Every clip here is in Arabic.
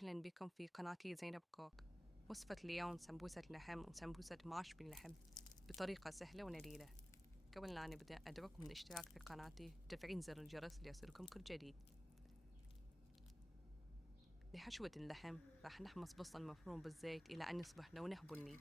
أهلا بكم في قناتي زينب كوك. وصفة اليوم سمبوسة لحم وسمبوسة ماش باللحم بطريقة سهلة ونبيلة. قبل لا نبدأ أدعوكم للاشتراك في قناتي وتفعيل زر الجرس ليصلكم كل جديد. لحشوة اللحم راح نحمص بصل مفروم بالزيت إلى أن يصبح لونه بني.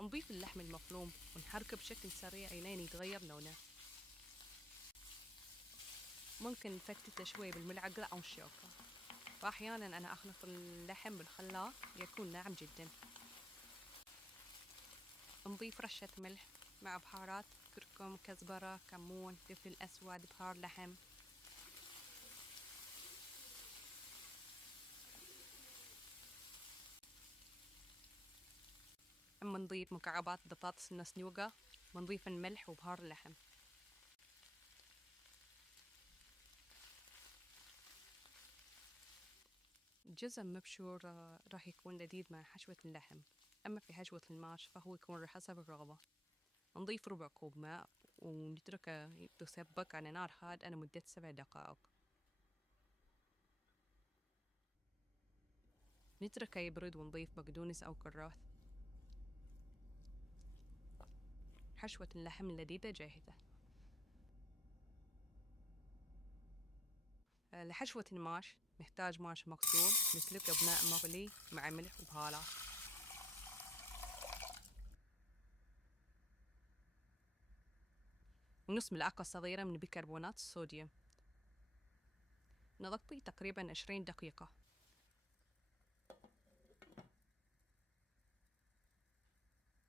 نضيف اللحم المفروم ونحركه بشكل سريع إلين يتغير لونه. ممكن نفتته شوي بالملعقة أو الشوكة، وأحيانا أنا أخلط اللحم بالخلاط يكون ناعم جدا. نضيف رشة ملح مع بهارات كركم، كزبرة، كمون، فلفل أسود، بهار لحم. أما نضيف مكعبات بطاطس المسلوقة ونضيف الملح وبهار اللحم. الجزر المبشور راح يكون لذيذ مع حشوة اللحم، أما في حشوة الماش فهو يكون حسب الرغبة. نضيف ربع كوب ماء ونتركه يتسبك على نار هادئة لمدة 7 دقائق. نتركه يبرد ونضيف بقدونس أو كراث. حشوة اللحم اللذيذة جاهزة. لحشوة الماش نحتاج ماش مغسول نسلقه بماء مغلي مع ملح وبهارات. ونص ملعقة صغيرة من بيكربونات الصوديوم. نغطيه تقريبا 20 دقيقة.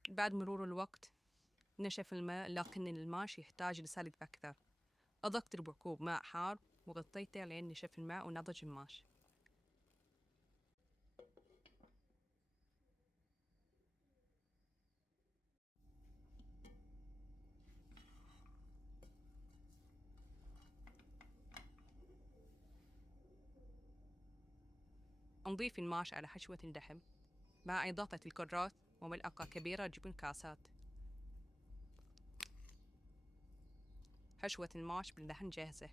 بعد مرور الوقت نشف الماء، لكن الماش يحتاج لسلق أكثر. أضفت ربع كوب ماء حار وغطيته لين نشف الماء ونضج الماش. نضيف الماش على حشوة اللحم مع إضافة الكراث وملعقة كبيرة جبن كاسات. حشوة الماش باللحم جاهزة.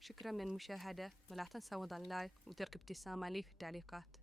شكرا للمشاهدة، ولا تنسوا وضع اللايك وترك ابتسامة لي في التعليقات.